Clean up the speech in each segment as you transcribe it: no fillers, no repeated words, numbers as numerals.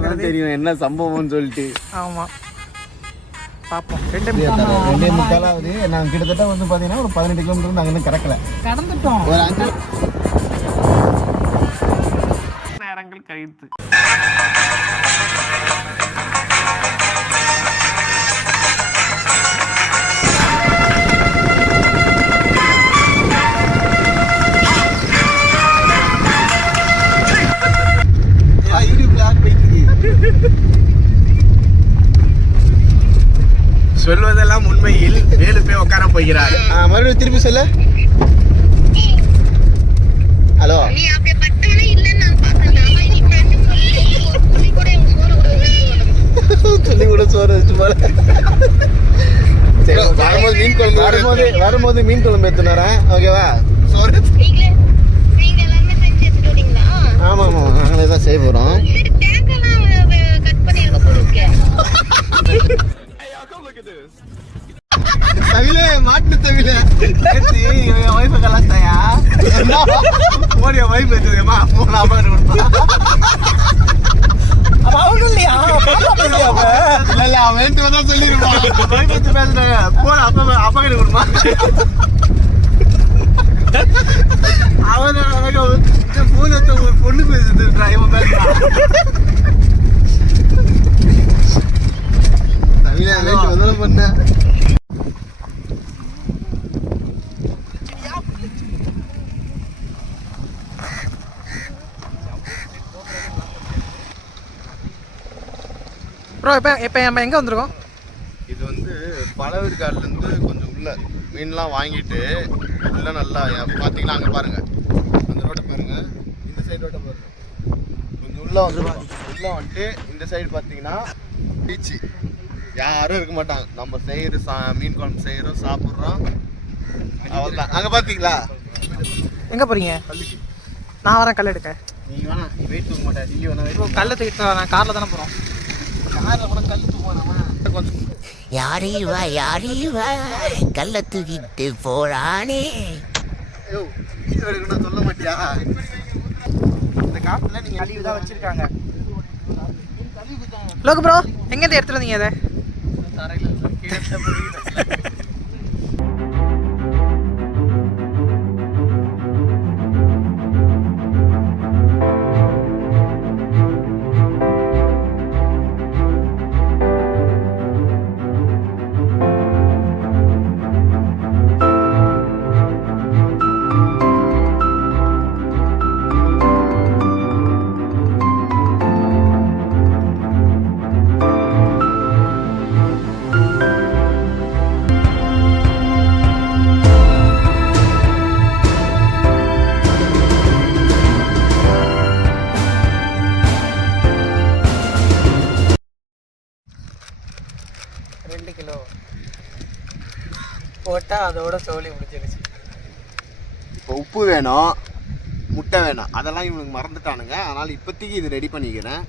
போனாதான் தெரியும் என்ன சம்பவம்னு சொல்லிட்டு. ஆமா பாப்போம். 2:45 நாங்கள் கிட்டத்தட்ட வந்து பார்த்தீங்கன்னா ஒரு 18 கிலோமீட்டர் நாங்கள் இன்னும் கடந்துட்டோம். ஒரு 5 நேரங்கள் கழித்து சொல்வதெல்லாம் உண்மையில் வேலு போய் உட்கார போகிறார். மறுபடியும் திருப்பி சொல்ல. ஹலோ துணி கூட சோறு வச்சு போல. வரும்போது மீன் குழம்பு எடுத்துனறேன். ஓகேவா? சோறு ஆமா ஆமா நாங்களே தான் செய்ய போறோம். தவிலே மாட்டு தவிலே வைஃபை கலாச்சாயா போடிய வைஃப் வச்சுமா போன அப்பாடு கொடுப்பா. அவங்க இல்லையா இல்ல அவன் வேண்டு தான் சொல்லிருப்பான். வைஃப் வச்சு பேசுறாங்க போன அப்பா கிட்ட கொடுமா. அவன் போன் வச்ச ஒரு பொண்ணு பேசுது இவன் பேசுறான். தவிலே வேண்டு வந்தாலும் பண்ண ப்ரோ. இப்போ நம்ம எங்கே வந்திருக்கோம்? இது வந்து பழவேற்காடுலேருந்து கொஞ்சம் உள்ள மீன்லாம் வாங்கிட்டு உள்ள நல்லா பார்த்தீங்கன்னா அங்கே பாருங்கள் அந்த ரோட்டை பாருங்கள், இந்த சைடு ரோட்டை பாருங்கள். கொஞ்சம் உள்ளே வந்துட்டு இந்த சைடு பார்த்தீங்கன்னா பீச்சு யாரும் இருக்க மாட்டாங்க. நம்ம செய்கிற மீன் குழம்பு செய்கிறோம் சாப்பிட்றோம் அவ்வளோதான். அங்கே பார்த்தீங்களா? எங்கே போகிறீங்க? நான் வரேன் கல் எடுக்க. நீங்கள் வேணா நீ வெயிட் தூக்க மாட்டேன். நீங்கள் வேணா கல்லை தூக்கிட்டு வரேன். காரில் தானே போகிறோம். காரில் கூட கல் தூக்குவானமா கொஞ்சம் யாரையுவா கல்ல தூக்கிட்டு போறானே. நான் சொல்ல மாட்டியா? இந்த காட்டுல நீங்க கழிவு தான் வச்சிருக்காங்க. லோகு ப்ரோ எங்கேருந்து எடுத்துட்டு வந்தீங்க அதை? போட்டால் அதோட சோழி முடிஞ்சிருச்சு. இப்போ உப்பு வேணும், முட்டை வேணும், அதெல்லாம் இவனுக்கு மறந்துட்டானுங்க. அதனால் இப்போதைக்கு இது ரெடி பண்ணிக்கிறேன்.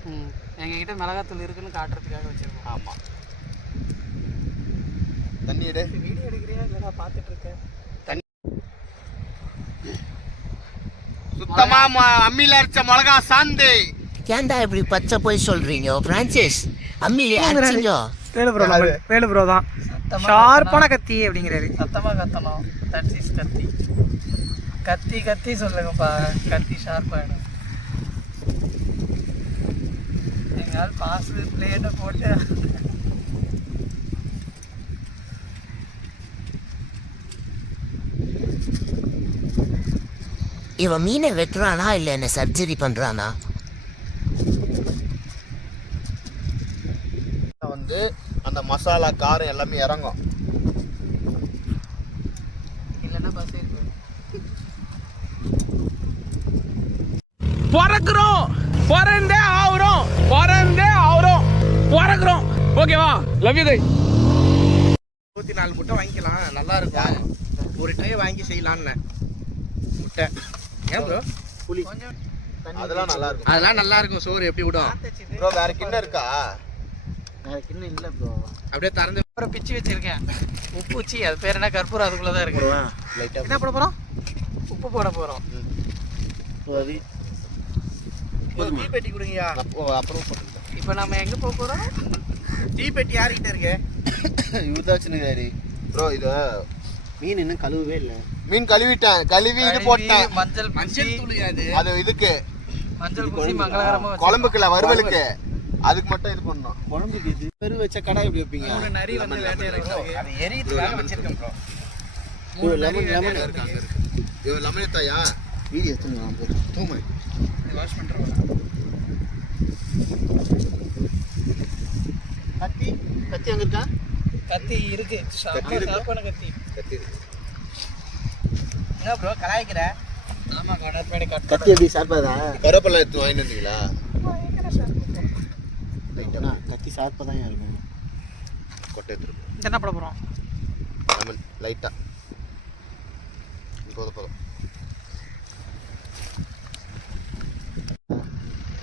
எங்ககிட்ட மிளகாத்தூள் இருக்குன்னு காட்டுறதுக்காக வச்சுருக்கோம். ஆமாம். தண்ணி எடு. வீடியோ எடுக்கிறியா இல்லைனா பார்த்துட்டு இருக்கேன். தண்ணி சுத்தமாக அம்மியில் அரைச்ச மிளகா சாந்து. ஏன்டா இப்படி பச்சை போய் சொல்றீங்க பிரான்சிஸ்? அம்மியிலே அரைச்சிங்க. வேலு ப்ரோ தான் ஷார்ப்பான கத்தி அப்படிங்கிறாரு. சத்தமாக கத்தணும். தட் இஸ் கத்தி. கத்தி கத்தி சொல்லுங்கப்பா. கத்தி ஷார்ப்பாகிடும். எங்களால் பாசு பிளேட்டை போட்டு இவன் மீனை வெட்டுறானா இல்லை என்ன சர்ஜரி பண்றானா? வந்து அந்த மசாலா காரம் எல்லாமே இறங்கும். இல்லைன்னா பஸ் பிறக்கிறோம், பிறந்தே ஆகுறோம், பிறக்கிறோம். ஓகேவா? Love you. 24 முட்டை வாங்கிக்கலாம், நல்லா இருக்கும். ஒரு டை வாங்கி செய்யலான்னு முட்டை. ஏன் ப்ரோ? புளி அதெல்லாம் நல்லா இருக்கும். அதெல்லாம் நல்லா இருக்கும். சோறு எப்படி விடும் ப்ரோ? வேற கிண்ணம் இருக்கா? வேற கிண்ணம் இல்லை ப்ரோ. அப்படியே திறந்து அப்புறம் பிச்சு வச்சிருக்கேன். உப்பு வச்சு அது பேர் என்ன? கற்பூரம் அதுக்குள்ள தான் இருக்கு. லைட்டாக என்ன போட போகிறோம்? உப்பு போட போகிறோம். பெட்டி கொடுங்கயா. அப்புறம் போட்டுருக்கேன். இப்போ நம்ம எங்க போக போறோம்? டீ பெட்டி யார்கிட்ட இருக்கு? இவர் தான் வச்சுருக்காரு ப்ரோ. இதை மீன் இன்னும் கழுவவே இல்லை. மீன் கழுவிட்டேன், கழுவி இது போட்டேன். மஞ்சள் மஞ்சள் தூள் அது. அது இதுக்கு மஞ்சள் பூசி மங்களகரமா குழம்புக்குல வறுவலுக்கு அதுக்கு மட்டும் இது பண்ணோம். குழம்புக்கு இது பெரு வச்ச கடை எப்படி வைப்பீங்க? மூணு நரி வந்து வேட்டையாடுறோம். அது எரியதுக்காக வச்சிருக்கேன் ப்ரோ. மூணு நரி லெமன் லெமன் இருக்காங்க இருக்கு. இது லெமன் எடுத்தாயா? வீடியோ எடுத்துக்கலாம் போது. தூமை வாஷ் பண்றோம். கத்தி கத்தி அங்க இருக்கா? கத்தி இருக்கு. ஷார்ப்பான கத்தி. கத்தி இருக்கு. என்ன ப்ரோ கலாய்க்கிற? ஆமா கடற்பேடை கத்தி எப்படி ஷார்ப்பாதா? கருவேப்பிலை எடுத்து வாங்கிட்டு வந்தீங்களா? லைட்டா கத்தி ஷார்ப்பா தான் இருக்கும். கொட்டை எடுத்துருக்கோம். என்ன பண்ண போகிறோம்? லெமன் லைட்டா போதும்.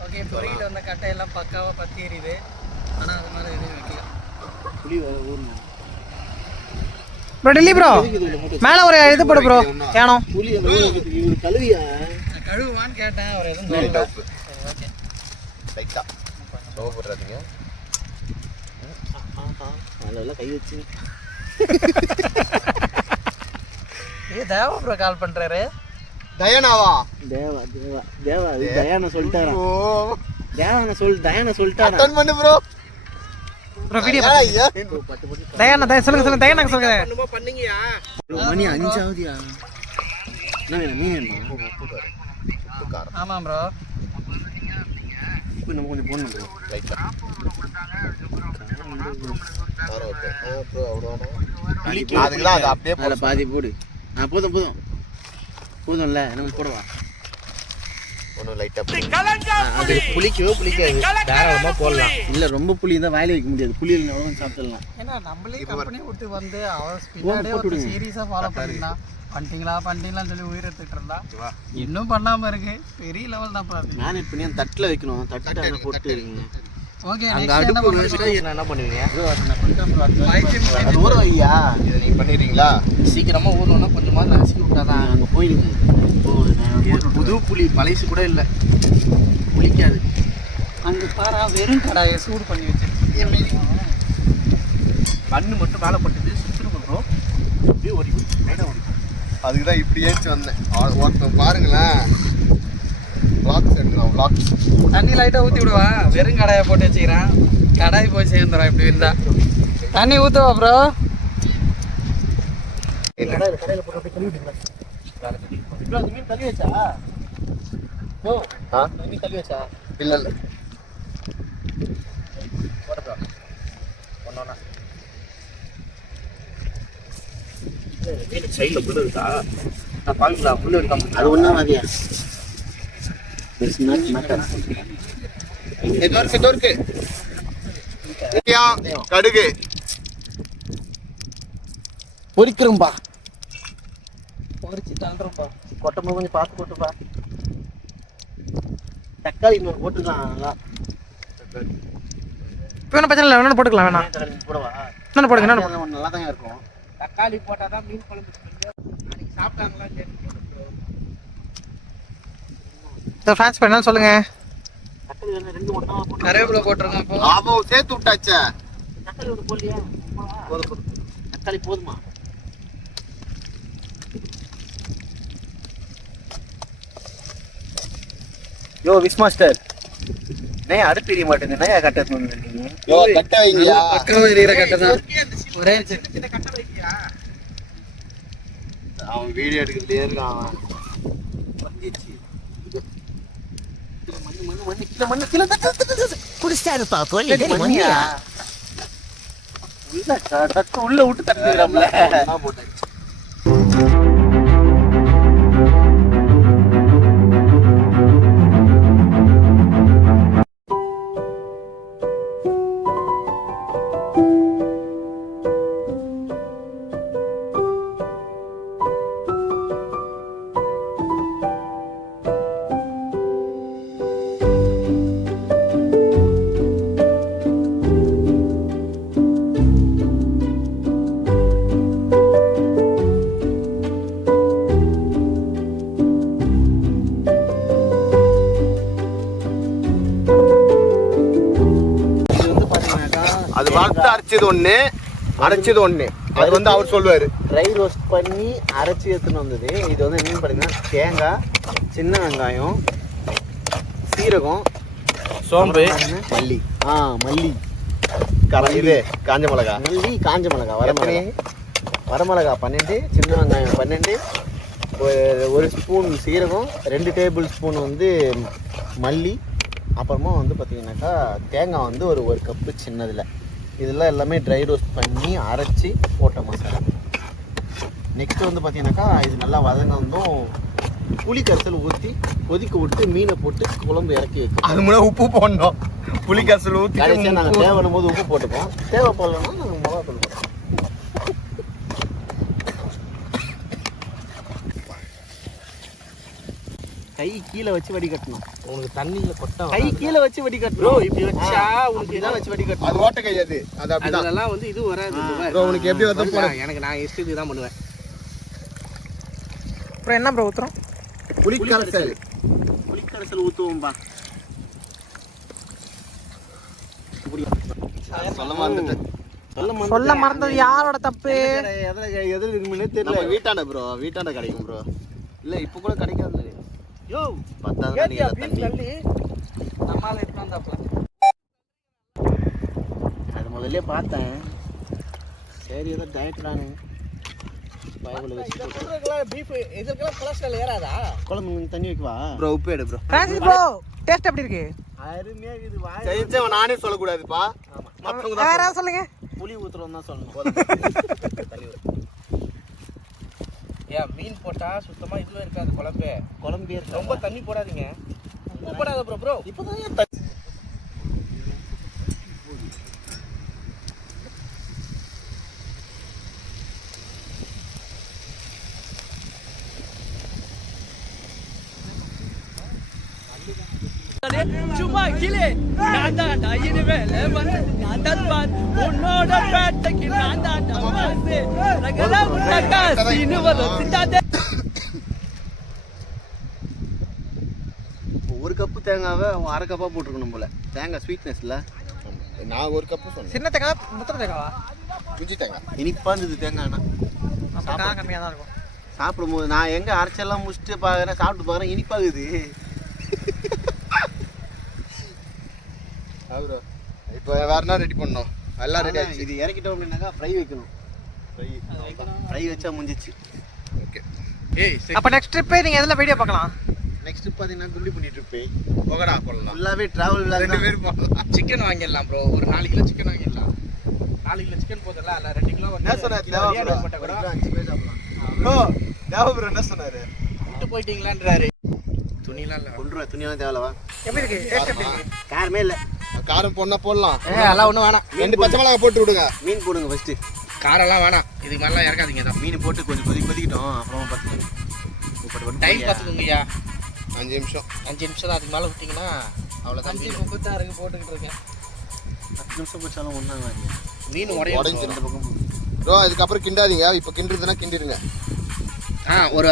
ஓகே பொறியில வந்த கட்டையெல்லாம் பக்காவா பத்தி எரியுது. ஆனா அது மாதிரி எதுவும் வைக்கல. புளி ஊறணும். ப்ரோ டெல்லி ப்ரோ மேலே ஒரு இது போடு ப்ரோ ஏனம். புளி அந்த ஊறதுக்கு இவரு கழுவியா? நான் கழுவுவான்னு கேட்டேன் அவர் எதுவும் லைட்டா சொல்லல. உப்பு சரி, ஓகே. லைட்டா ரொம்ப போடுறாதீங்க. அதெல்லாம் கை வச்சு தேவா ப்ரோ கால் பண்றாரு. தயனாவா? தேவா தேவா தேவா இது தயானா சொல்லிட்டாரா? ஓ தயானா சொல்லிட்டாரா? அட்டன் பண்ணு ப்ரோ. ப்ரோ வீடியோ ஐயா தயானா சொல்லுங்க தயானா சொல்லுங்க. மணி 5 ஆகுதியா? என்ன வேணும்? மீன் வேணுமா? உப்பு காரம் ஆமா ப்ரோ. இப்போ நம்ம கொஞ்சம் போடணும் ப்ரோ. லைட்டா காரம் ஓகே. ப்ரோ அவ்வளோனா அதுக்குதான் அது அப்படியே போட அதில் பாதி போடு. போதும் போதும்ல நம்ம போடவா? ஒன்றும் லைட்டா அது புளிக்கவே புளிக்காது, தாராளமாக போடலாம். இல்லை ரொம்ப புளி தான் வாயில வைக்க முடியாது. புளி இல்லை எவ்வளோ சாப்பிடலாம். ஏன்னா நம்மளே கம்பெனி விட்டு வந்து அவர் பின்னாடியே ஒரு சீரியஸா ஃபாலோ பண்ணிருந்தான். பண்ணிட்டீங்களான்னு சொல்லி உயிர் எடுத்துட்டு இருந்தா. இன்னும் பண்ணாம இருக்கு. பெரிய லெவல் தான் பாத்து. மேனேஜ் பண்ணி அந்த தட்டில் வைக்கணும். தட்டு அதில் போட்டு இருக்கீங்க. ஓகே அங்கே நெக்ஸ்ட் என்ன அடுப்பு பண்ணுவீங்க? வச்சுட்டு என்ன பண்ணுவீங்க? அது ஊற வையா? இதை நீங்கள் பண்ணிடுறீங்களா? சீக்கிரமா ஊறணும்னா கொஞ்சமா நசுக்கி விட்டாதான் அங்கே போயிடுங்க. புது புளி பழைசு கூட இல்லை, புளிக்காது. அங்க பாரா வெறும் கடாயை சூடு பண்ணி வச்சிருக்கு. மண்ணு மட்டும் மேலே பட்டுது சுற்றுருங்க ப்ரோ. அப்படியே ஓடி லைட்டாக ஓடி. அதுக்கு தான் இப்படி ஏச்சு வந்தேன். ஒருத்தன் பாருங்களேன், vlogs எடுக்கலாம் vlogs. தண்ணி லைட்டா ஊத்தி விடுவா. வெறும் கடாயை போட்டு வச்சுக்கிறேன். கடாய் போய் சேர்ந்துடும் இப்படி இருந்தா. தண்ணி ஊத்துவா ப்ரோ. கடையில் போட்டு அப்படியே கழுவி விடுங்க. இப்போ அந்த மீன் தள்ளி வச்சா? ஓ ஆ அந்த மீன் தள்ளி வச்சா? இல்லை இல்லை போடுறா ஒன்றா மீன் சைடில் புல்லு இருக்கா? நான் பார்க்கலா புல்லு இருக்கா? அது ஒன்றும் மாதிரியா ஏதோ இருக்கு கடுகு பொரிக்கிறோம்பா. பொரிச்சு தள்ளுறோம்ப்பா. கொட்டை கொஞ்சம் பார்த்து போட்டுப்பா. தக்காளி இன்னொரு போட்டுக்கலாம். நல்லா இப்போ ஒன்றும் பிரச்சனை இல்லை, வேணாலும் போட்டுக்கலாம். வேணாம் தக்காளி போடவா? இன்னொன்று போடுங்க இன்னொன்று. ஒன்று நல்லா தான் இருக்கும். தக்காளி போட்டாதான் மீன் குழம்பு அன்னைக்கு சாப்பிட்டாங்களா ஃப்ரான்ஸ் பண்ணாலும் சொல்லுங்க. தக்காளி வேணும் 2 ஒன்றா போட்டு. கருவேப்பிலை போட்டுருங்க இப்போ. ஆமாம் சேர்த்து விட்டாச்சே. தக்காளி ஒன்று போடலையா? போதும். தக்காளி போதுமா? யோ விஸ் மாஸ்டர், நையா அடுப்பு எரிய மாட்டேங்குது. நையா கட்டணும் நீங்க. யோ கட்ட வைங்கயா. பக்கம் எரியிற கட்டை தான். ஒரே சின்ன கட்ட வைக்கியா? அவன் வீடியோ எடுக்கிறதே இருக்கான் அவன். வந்துச்சு. குடிச்சாருப்பா போய் மண்ணியா? உள்ள விட்டு தட்டுறாப்ல. போட்டாச்சு. அது வறுத்து அரைச்சது ஒண்ணு, அரைச்சது ஒண்ணு. அது வந்து அவர் சொல்லுவாரு. ட்ரை ரோஸ்ட் பண்ணி அரைச்சி எடுத்துன்னு வந்தது. இது வந்து என்னன்னு பார்த்தீங்கன்னா தேங்காய், சின்ன வெங்காயம், சீரகம், சோம்பு, மல்லி. மல்லி, இது காஞ்ச மிளகா, மல்லி, காஞ்ச மிளகா, வரமிளகா 12, சின்ன வெங்காயம் 12, ஒரு ஸ்பூன் சீரகம், 2 டேபிள் ஸ்பூன் வந்து மல்லி, அப்புறமா வந்து பார்த்தீங்கன்னாக்கா தேங்காய் வந்து ஒரு கப்பு சின்னதில். இதெல்லாம் எல்லாமே ட்ரை ரோஸ்ட் பண்ணி அரைச்சி போட்ட மசாலா. நெக்ஸ்ட் வந்து பார்த்தீங்கன்னாக்கா இது நல்லா வதங்கந்தும் புளி கரைசல் ஊற்றி கொதிக்க விட்டு மீனை போட்டு குழம்பு இறக்கி வைக்கும். அது முன்னாடி உப்பு போடணும், புளி கரைசல் ஊற்றி கடைசியாக நாங்கள் தேவைப்படும் போது உப்பு போட்டுப்போம், தேவைப்படலைன்னா நாங்கள் மிளகா தூள் போட்டுப்போம். கை கீழே வச்சு வடிகட்டணும். உனக்கு தண்ணியில் கொட்டா கை கீழே வச்சு வடிகட்டணும். இப்படி வச்சா உனக்கு தான் வச்சு வடிகட்டணும். அது ஓட்ட கையாது. அது அப்படிதான். அதெல்லாம் வந்து இது வராது. ப்ரோ உனக்கு எப்படி வந்து போட எனக்கு நான் இஷ்டத்துக்கு தான் பண்ணுவேன். அப்புறம் என்ன ப்ரோ ஊற்றுறோம்? புளி கரைசல். புளி கரைசல் ஊற்றுவோம்பா. சொல்ல மறந்துட்டேன். சொல்ல மறந்தது யாரோட தப்பு? எதில் இருக்குன்னே தெரியல. நம்ம வீட்டாண்ட ப்ரோ, வீட்டாண்ட கிடைக்கும் ப்ரோ. இல்லை இப்போ கூட கிடைக்காது. யோ பத்தாவது தண்ணி நம்மளால எடுத்து வந்தாப்ல. அது முதல்ல பார்த்தேன். சரி ஏதோ டயட் தானே பயவில் வச்சு பீஃப் இதுக்கெல்லாம் கொலஸ்ட்ரால் ஏறாதா? குழம்பு கொஞ்சம் தண்ணி வைக்கவா? ப்ரோ உப்பு எடு ப்ரோ. பிரான்சிஸ் ப்ரோ டேஸ்ட் எப்படி இருக்கு? அருமையாக இருக்குது. வாய் செஞ்சவன் நானே சொல்லக்கூடாதுப்பா, மற்றவங்க வேற தான். யாராவது சொல்லுங்க. புளி ஊற்றுறோம் தான் சொல்லணும். ஏன் மீன் போட்டா சுத்தமா இதுவே இருக்காது குழம்பு. குழம்பே ரொம்ப தண்ணி போடாதீங்க. உப்பு போடாத ப்ரோ. ப்ரோ இப்போ தான் சும்மா கீழே நான் தான்டா இனிமேல வந்து நான் தான் உன்னோட பேட்டைக்கு நான் தான்டா வந்து ரகலா முட்டக்கா சீனு வரும் சிந்தாதே. ஒரு கப்பு தேங்காவை 1/2 கப்பாக போட்டிருக்கணும் போல. தேங்காய் ஸ்வீட்னஸ்ல நான் ஒரு கப்பு சொன்னேன். சின்ன தேங்காய் முத்திர தேங்காவா? குஞ்சி தேங்காய். இனிப்பாக இருந்தது தேங்காய்னா. அப்போ காரம் கம்மியாக தான் இருக்கும். சாப்பிடும்போது நான் எங்கே அரைச்செல்லாம் முடிச்சுட்டு பார்க்குறேன், சாப்பிட்டு பார்க்குறேன், இனிப்பாகுது. ப்ரோ இப்போ வேற என்ன ரெடி பண்ணோம்? எல்லாம் ரெடி ஆயிடுச்சு. இது இறக்கிட்டோம் அப்படின்னாக்கா ஃப்ரை வைக்கணும். ஃப்ரை வச்சா முடிஞ்சிச்சு. ஓகே. அப்போ நெக்ஸ்ட் ட்ரிப்பே நீங்கள் எதில் வீடியோ பார்க்கலாம்? நெக்ஸ்ட் பார்த்தீங்கன்னா குண்டி பண்ணிட்டு இருப்பேன். போகடா போடலாம். ஃபுல்லாகவே ட்ராவல் 2 பேரும் போகலாம். சிக்கன் வாங்கிடலாம் ப்ரோ. ஒரு 4 கிலோ சிக்கன் வாங்கிடலாம். 4 கிலோ சிக்கன் போதல அல்ல 2 கிலோ வந்து என்ன சொன்னாரு? பிரியாணி போட்டா கூட 5 பேர் சாப்பிடலாம். ப்ரோ தேவ ப்ரோ என்ன சொன்னாரு? விட்டு போயிட்டீங்களான்றாரு. துணிலாம் இல்ல. கொண்டு துணியெல்லாம் தேவையில்லவா? எப்படி இருக்கு? டேஸ்ட் எப்படி இருக்கு? காரமே இல்லை. காரம் போடனா போடலாம். அதெல்லாம் ஒன்றும் வேணாம். 2 பச்சை மிளகாய் போட்டு விடுங்க. மீன் போடுங்க ஃபஸ்ட்டு. காரெல்லாம் வேணாம். இதுக்கு மேலாம் இறக்காதீங்க தான். மீன் போட்டு கொஞ்சம் கொதிக்கிட்டோம். அப்புறமா பார்த்துக்கணும். டைம் பார்த்துக்கோங்கய்யா. 5 நிமிஷம். 5 நிமிஷம் தான். அதுக்கு மேலே விட்டிங்கன்னா அவ்வளோதான். 5:36 போட்டுக்கிட்டு இருக்கேன். 10 நிமிஷம் போச்சாலும் ஒன்றாங்க. மீன் உடைஞ்சு உடையும். இந்த பக்கம் ப்ரோ இதுக்கப்புறம் கிண்டாதீங்க. இப்போ கிண்டுறதுன்னா கிண்டிடுங்க. ஒரு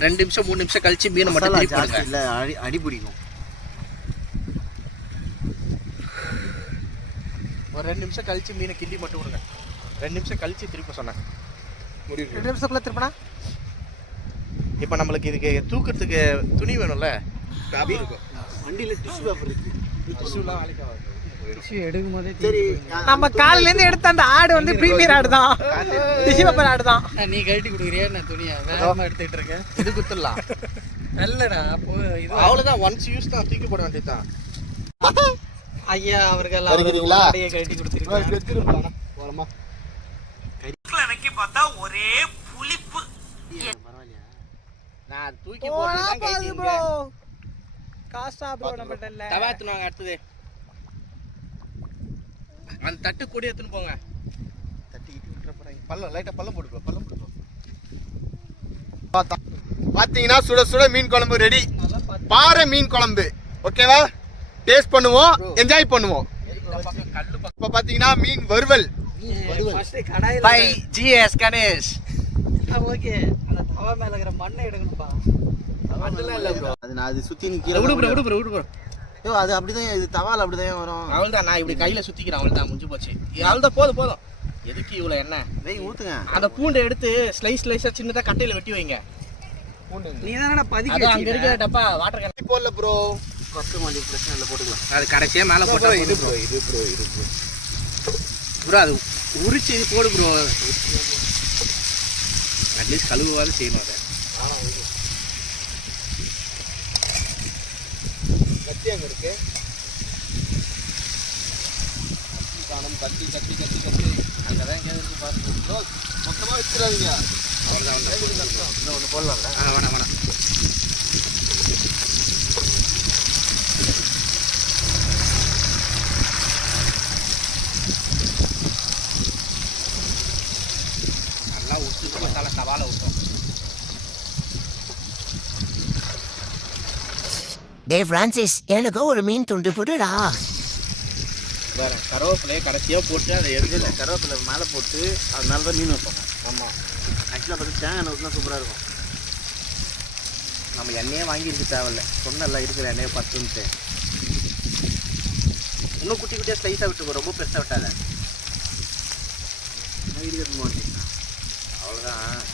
2 நிமிஷம் 3 நிமிஷம் கழிச்சு மீனை மட்டும் மசாலா திருப்பி ஜாஸ்தி போடுங்க. இல்லை, அடி பிடிக்கும். ஒரு 2 நிமிஷம் கழிச்சு மீனை கிண்டி மட்டும் விடுங்க. 2 நிமிஷம் கழிச்சு திருப்பி சொன்னேன். முடிவு. 2 நிமிஷத்துக்குள்ள திருப்பினா இப்போ நம்மளுக்கு இதுக்கு தூக்கிறதுக்கு துணி வேணும்ல. பேப்பர் இருக்கும். வண்டியில் டிஷ்யூ பேப்பர் இருக்கு. டிஷ்யூலாம் வேலைக்கு ஆகாது. எடுக்கும் போதே சரி நம்ம காலையில இருந்து எடுத்த அந்த ஆடு வந்து பிரீமியர் ஆடு தான். டிஷ்யூ பேப்பர் ஆடு தான். நீ கழட்டி கொடுக்குறியா? நான் துணியை வேகமாக எடுத்துக்கிட்டு இருக்கேன். இது குத்துடலாம். நல்லடா. அப்போ இது அவ்வளோதான். ஒன்ஸ் யூஸ் தான், தூக்கி போட வேண்டியதுதான். ஐயா அவர்கள் வருகிறீங்களா? ஆடையை கழட்டி கொடுத்துருக்காங்க. வரமா. பரவாயில்லையா? நான் தூக்கி போடா போட்டு பாது ப்ரோ. காஸ்டா ப்ரோ நம்மட்ட இல்ல. தவா எடுத்துனாங்க. அடுத்தது அந்த தட்டு கொடி எடுத்துன்னு போங்க. தட்டிக்கிட்டு விட்டுற போகிறாங்க. பல்லம் லைட்டா பல்லம் போடு ப்ரோ. பல்லம் போடு. பாத்தீங்கன்னா சுட சுட மீன் குழம்பு ரெடி. பாறை மீன் குழம்பு. ஓகேவா? டேஸ்ட் பண்ணுவோம், என்ஜாய் பண்ணுவோம். இப்போ பாத்தீங்கன்னா மீன் வறுவல் ஃபர்ஸ்ட் கடாயில பை ஜிஎஸ் கணேஷ். ஓகே. அந்த தவா மேல இருக்கிற மண்ணை எடுக்கணும்பா. அதெல்லாம் இல்ல ப்ரோ. அது நான் அது சுற்றி நீ கீழே விடு ப்ரோ. ஐயோ அது அப்படிதான், இது தவால் அப்படிதான் வரும். அவள்தான் நான் இப்படி கையில சுத்திக்கிறேன், அவள்தான் முடிஞ்சு போச்சு. அவள்தான் போதும். எதுக்கு இவ்வளோ எண்ணெய்? வெய் ஊற்றுங்க. அந்த பூண்டை எடுத்து ஸ்லைஸாக சின்னதாக கட்டையில் வெட்டி வைங்க. நீ தானே பதுக்கி அது அங்கே இருக்கிற டப்பா வாட்டர் கேன் போடல ப்ரோ. ஃபஸ்ட்டு மல்லி பிரச்சனை இல்லை, போட்டுக்கலாம். அது கடைசியாக மேலே போட்டால் இது ப்ரோ. ப்ரோ அது உரிச்சு இது போடு ப்ரோ. அட்லீஸ்ட் கழுவுவாது செய்யணும் அதை. கத்தி அங்கே இருக்கு. கத்தி அங்கே தான் எங்கேயாவது இருக்கு பாருங்க. மொத்தமாக வச்சிடாதீங்க. அவ்வளோதான். இன்னும் ஒன்று போடலாம்ல. வேணாம். நல்லா விட்டு மசாலா சவாலை விட்டோம். டே பிரான்சிஸ், எனக்கு ஒரு மீன் துண்டு போடுடா. வேறு கருவேப்பிலையை கடைசியாக போட்டு அதை எடுத்து கருவேப்பிலை மேலே போட்டு அது மேலே தான் மீன் வைப்பாங்க. ஆமாம், ஆக்சுவலாக பார்த்து தேங்காய் ஊற்றினா சூப்பராக இருக்கும். நம்ம எண்ணெயே வாங்கி இருக்க தேவையில்ல, சொன்னல இருக்கிற எண்ணெயை பத்துன்ட்டு. இன்னும் குட்டி குட்டியாக ஸ்லைஸாக விட்டுக்கோ, ரொம்ப பெருசாக விட்டாத. அவ்வளோதான்.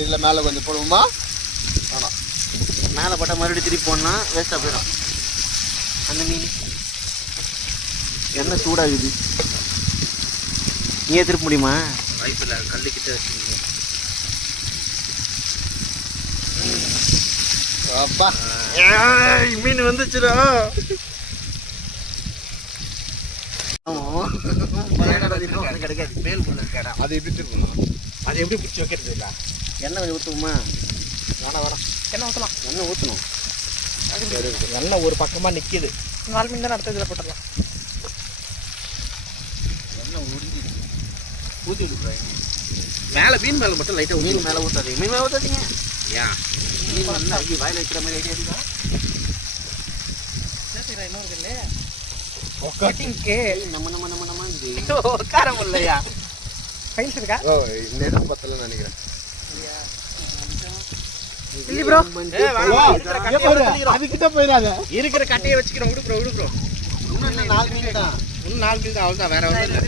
இதில் மேலே கொஞ்சம் போடுவோமா? வேணாம், மேலே போட்டால் மறுபடியும் திருப்பி போடணும், வேஸ்ட்டாக போயிடும். அந்த மீன் எண்ணெய் சூடாகுது, நீயே திருப்ப முடியுமா? வாய்ப்பில்லை, கல்லுக்கிட்ட வச்சுக்கோங்க. அப்பா மீன் வந்துச்சுடா. கிடைக்காது, மேல் புள்ள இருக்கடா. அது எப்படி திருப்பணும்? அது எப்படி பிடிச்சி வைக்கிறது இல்லை? எண்ணெய் கொஞ்சம் ஊற்றுமா? வேணாம். என்ன ஊற்றலாம்? எண்ணெய் ஊற்றணும். எண்ணெய் ஒரு பக்கமாக நிற்கிது. 4 மீன் தான் அடுத்த இதில் போட்டுடலாம். ஊற்றி விடுறேன். மேலே மீன் மேலே மட்டும் லைட்டாக மீன் மேலே ஊற்றாதீங்க, மீன் மேலே ஊற்றாதீங்க. ஏன் மீன் நல்லா ஐயோ வாயில் வைக்கிற மாதிரி ஐடியா இருக்கா? இன்னொரு இல்லை கட்டிங்க்கு நம்ம இது உட்கார முடியலையா? ஃபைல்ஸ் இருக்கா? ஓ நேரம் பத்தலன்னு நினைக்கிறேன். இல்லை ப்ரோ, அதுக்கிட்ட போயிடாத. இருக்கிற கட்டையை வச்சுக்கிறோம். விடு ப்ரோ. இன்னும் 4 மீன் தான். இன்னும் 4 மீன் தான், அவ்வளோதான். வேற ஒன்றும் இல்லை.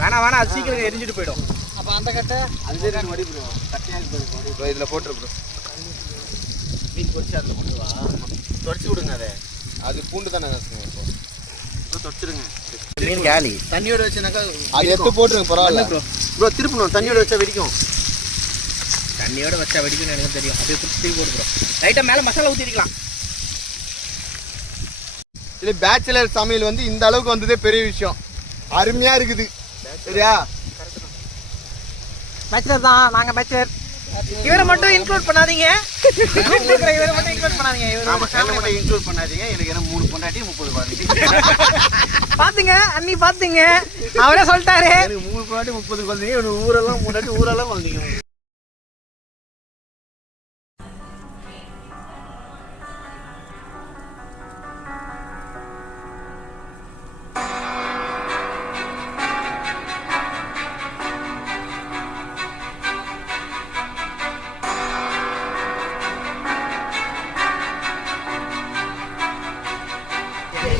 வேணாம், அது சீக்கிரம் எரிஞ்சிட்டு போயிடும். அப்போ அந்த கட்டை அது 2 மடி ப்ரோ, கட்டையாக போயிடும். ப்ரோ இதில் போட்டுரு ப்ரோ. மீன் பொரிச்சு அதில் கொண்டு வா, தொடச்சி விடுங்க. அதை அது பூண்டு தானே கஷ்டம். இப்போ தொடச்சிடுங்க. மீன் காலி. தண்ணியோட வச்சுனாக்கா அது எடுத்து போட்டுருங்க, பரவாயில்ல ப்ரோ. ப்ரோ திருப்பணும், தண்ணியோட வச்சா வெடிக்கும். தண்ணியோட வச்சா வெடிக்குன்னு எனக்கு தெரியும். அப்படியே திருப்பி போடு ப்ரோ. லைட்டாக மேலே மசாலா ஊற்றிக்கலாம். இல்லை பேச்சுலர் சமையல் வந்து இந்த அளவுக்கு வந்ததே பெரிய விஷயம். அருமையாக இருக்குது. சரியா? பேச்சுலர் தான், நாங்கள் பேச்சுலர். இவரை மட்டும் இன்க்ளூட் பண்ணாதீங்க. இவரை மட்டும் இன்க்ளூட் பண்ணாதீங்க. ஆமாம், என்ன மட்டும் இன்க்ளூட் பண்ணாதீங்க. எனக்கு என்ன 3 பொண்டாட்டி 30 குழந்தைங்க. பாத்துங்க அண்ணி, பாத்துங்க அவரே சொல்லிட்டாரு. எனக்கு 3 பொண்டாட்டி 30 குழந்தைங்க. எனக்கு ஊரெல்லாம் பொண்டாட்டி ஊரெல்லாம் குழந்தைங்க.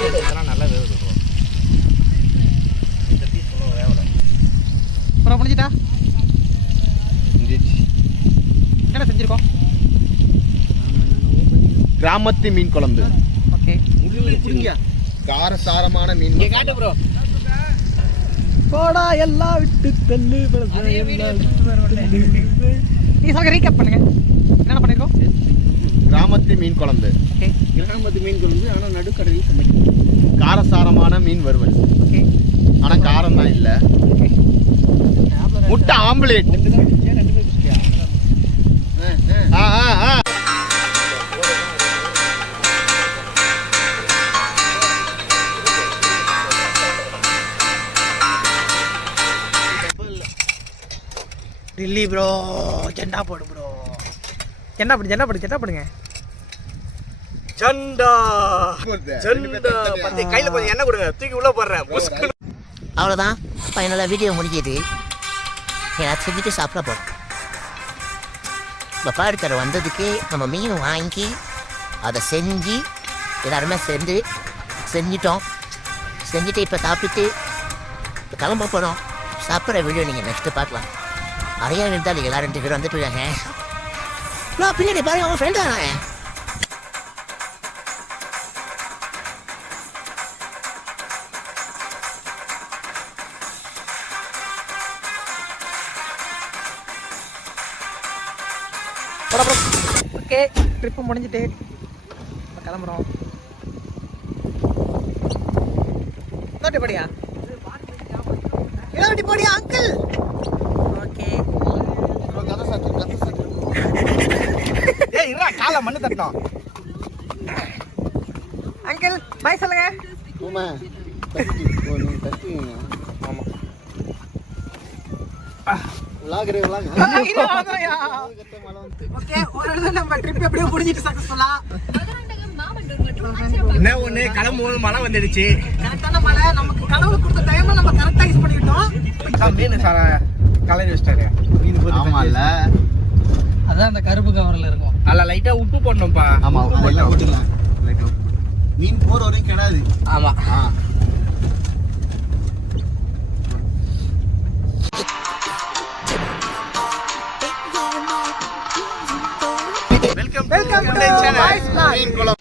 இதெல்லாம் நல்லா வேவுது ப்ரோ. இந்த பீஸ் ஒன்றும் வேவலை. ப்ரோ முடிஞ்சிட்டா? என்ன செஞ்சிருக்கோம்? கிராமத்து மீன் குழம்பு. ஓகே, காரசாரமான மீன். இங்கே காட்டு ப்ரோ. போடா எல்லாம் விட்டு தள்ளு. நீ சொல்ல ரீகேப் பண்ணுங்க, என்னென்ன பண்ணிருக்கோம்? கிராமத்து மீன் குழம்பு. ஓகே கிராமத்து மீன் குழம்பு, ஆனால் நடுக்கடலில் சமைக்கும். காரசாரமான மீன் வறுவல். ஓகே ஆனால் காரம் தான் இல்லை. ஓகே. முட்டை ஆம்லேட். ஆ ஆ ஆ டில்லி ப்ரோ, ஜெண்டா போடு ப்ரோ. ஜெண்டா போடு, ஜெண்டா போடு, ஜெண்டா போடுங்க. ஜண்டா ஜண்டா பத்தி கையில கொஞ்சம் எண்ணெய் கொடுங்க, தூக்கி உள்ள போடுறேன். அவ்வளோதான், ஃபைனலாக வீடியோ முடிஞ்சது. ஏதாச்சும் செஞ்சுட்டு சாப்பிட போகிறோம். பப்பாடு கடை வந்ததுக்கு நம்ம மீன் வாங்கி அதை செஞ்சு எல்லாருமே செஞ்சிட்டோம். செஞ்சுட்டு இப்போ சாப்பிட்டு இப்போ கிளம்ப போகிறோம். சாப்பிட்ற வீடியோ நீங்கள் நெக்ஸ்ட்டு பார்க்கலாம். நிறையா இருந்தால் நீங்கள் எல்லாரும் 2 பேர் வந்துட்டு இருக்காங்க. பின்னாடி பாருங்க, அவங்க ஃப்ரெண்ட் தானே. ஓகே, ட்ரிப்பு முடிஞ்சிட்டு நம்ம கிளம்புறோம். இன்னொரு படியா, இன்னொரு படியா அங்கிள். ஓகே, ஏய் இருடா, காலை மண்ணு தட்டணும். அங்கிள் பாய் சொல்லுங்க. ஓகே, ஒரு நம்ம ட்ரிப் எப்படியோ முடிஞ்சிட்டு சக்சஸ்ஃபுல்லா. என்ன ஒண்ணு கிளம்பும்போது மழை வந்துடுச்சு. கரெக்டான மழை, நமக்கு கடவுள் கொடுத்த டைம் நம்ம கரெக்டா யூஸ் பண்ணிட்டோம். மீன் கலரி வச்சிட்டாரு. ஆமால, அதான் அந்த கருப்பு கவர்ல இருக்கும். அதில் லைட்டா உப்பு போடணும்ப்பா. ஆமா அதெல்லாம் போட்டுக்கலாம். மீன் போற வரையும் கிடாது. ஆமா. Welcome to my channel. மீன் குளம்.